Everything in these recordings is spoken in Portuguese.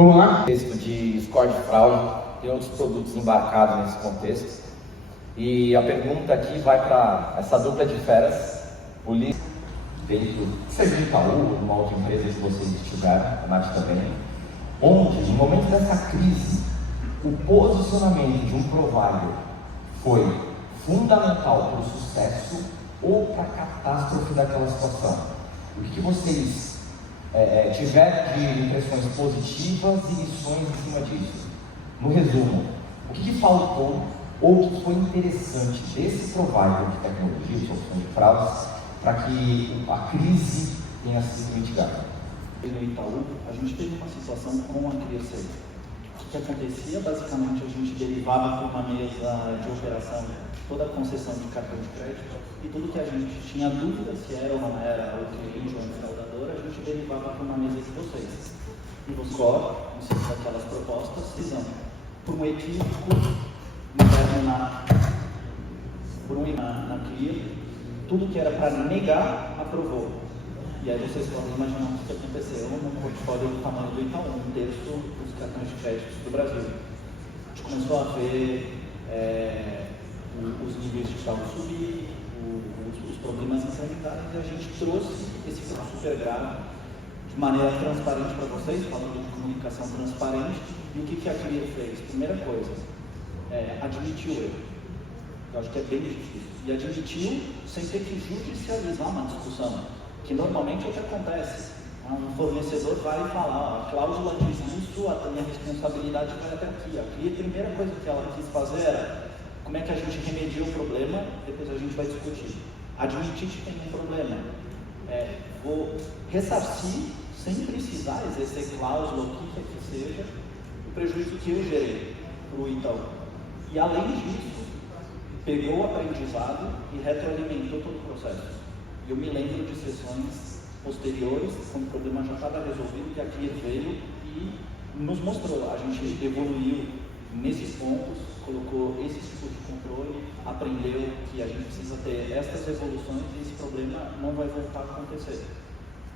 Vamos lá? De score de fraude, tem outros produtos embarcados nesse contexto. E a pergunta aqui vai para essa dupla de feras, polícia, dentro, seja de Itaú, numa outra empresa que vocês estiveram, a Nath também, onde, no momento dessa crise, o posicionamento de um provider foi fundamental para o sucesso ou para a catástrofe daquela situação. O que vocês tiveram de impressões positivas e lições em cima disso? No resumo, o que faltou ou o que foi interessante desse provider de tecnologia, de solução de fraudes, para que a crise tenha sido mitigada? No Itaú, a gente teve uma situação com a ClearSale. O que acontecia? Basicamente, a gente derivava para uma mesa de operação toda a concessão de cartão de crédito e tudo que a gente tinha dúvida se era ou não era o cliente ou um fraudador, a gente derivava para uma mesa de vocês. E você, em cima daquelas propostas, fizemos por um equívoco interno na Clear, tudo que era para negar, aprovou. E aí vocês podem imaginar o que aconteceu no portfólio do tamanho do Itaú, 1/3 dos cartões de crédito do Brasil. A gente começou a ver os níveis de fraude subir, os problemas sanitários, e a gente trouxe esse caso super grave de maneira transparente para vocês, falando de comunicação transparente. E o que a Clear fez? Primeira coisa, admitiu o erro. Eu acho que é bem difícil. E admitiu sem ter que judicializar uma discussão, que normalmente é o que acontece. Um fornecedor vai falar, a cláusula diz isso, a minha responsabilidade vai até aqui. A Clear, a primeira coisa que ela quis fazer era como é que a gente remedia o problema, depois a gente vai discutir. Admitir que tem um problema. Vou ressarcir, sem precisar exercer cláusula, o que quer que seja, o prejuízo que eu gerei para o Itaú. E além disso, pegou o aprendizado e retroalimentou todo o processo. Eu me lembro de sessões posteriores, quando o problema já estava resolvido, que a Clear veio e nos mostrou. A gente evoluiu nesses pontos, colocou esse tipo de controle, aprendeu que a gente precisa ter estas evoluções e esse problema não vai voltar a acontecer.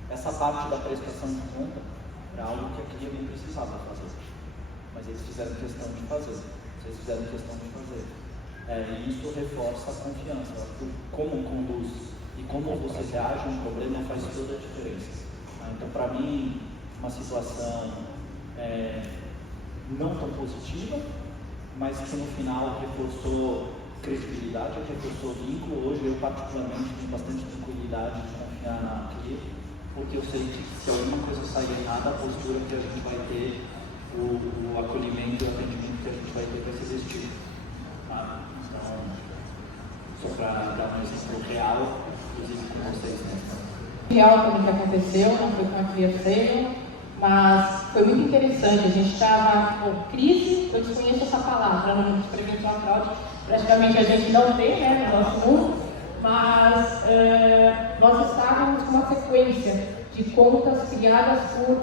Essa parte da prestação de conta era algo que a Clear não precisava fazer, mas eles fizeram questão de fazer. Vocês fizeram questão de fazer. E isso reforça a confiança. Como conduz e como você reage a um problema faz toda a diferença. Então, para mim, uma situação não tão positiva, mas que no final reforçou credibilidade, reforçou vínculo. Hoje, eu particularmente tenho bastante tranquilidade de confiar na Clear, porque eu sei que se alguma coisa sair errada, a postura que a gente vai ter, o acolhimento e o atendimento que a gente vai ter vai ser desse tipo. Então, só para dar um exemplo real, inclusive com vocês. Real como que aconteceu, não foi com a ClearSale, mas foi muito interessante. A gente estava com crise, eu desconheço essa palavra, no mundo de prevenção à fraude, praticamente a gente não tem, né, no nosso mundo, mas nós estávamos com uma sequência de contas criadas por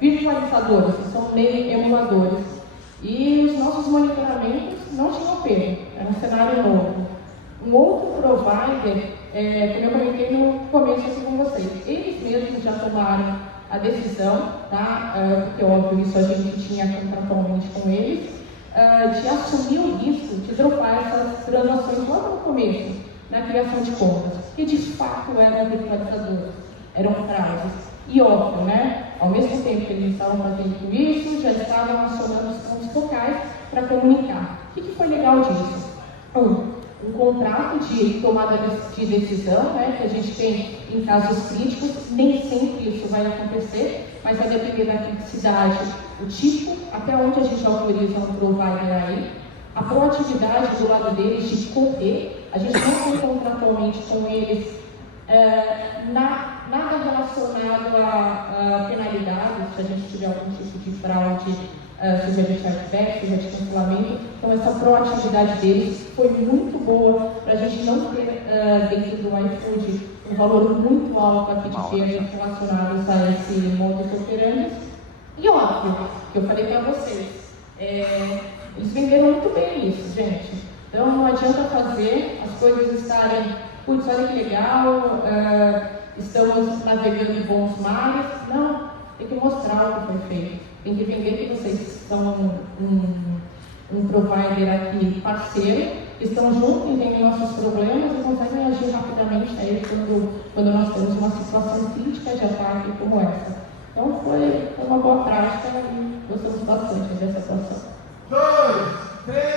virtualizadores, que são meio emuladores, e os nossos monitoramentos não tinham peso, era um cenário novo. Um outro provider, como eu comentei no começo aqui com vocês, eles mesmos já tomaram a decisão, tá? Porque óbvio isso a gente tinha contratualmente com eles, de assumir o risco de dropar essas transações logo no começo, na criação de contas, que de fato eram virtualizadores, eram fraudes. E óbvio, né? Ao mesmo tempo que eles estavam fazendo isso, já estavam acionando os pontos focais para comunicar. O que foi legal disso? Um contrato de tomada de decisão, né, que a gente tem em casos críticos, nem sempre isso vai acontecer, mas vai depender da criticidade, o tipo, até onde a gente autoriza um provider aí, a proatividade do lado deles de correr, a gente não tem contratualmente com eles nada relacionado a penalidades, se a gente tiver algum tipo de fraude, seja de chargeback, seja de cancelamento. Então essa proatividade deles foi muito boa para a gente não ter dentro do iFood um valor muito alto aqui de perdas relacionados a esse modus operandi. E óbvio, que eu falei para vocês, eles venderam muito bem isso, gente. Então não adianta fazer as coisas estarem, putz, olha que legal, estamos navegando em bons mares. Não, tem que mostrar o que foi feito. tem que entender que vocês são um provider aqui parceiro, estão juntos, entendem nossos problemas e conseguem agir rapidamente aí quando nós temos uma situação crítica de ataque como essa. Então foi uma boa prática e gostamos bastante dessa situação. 2, 3.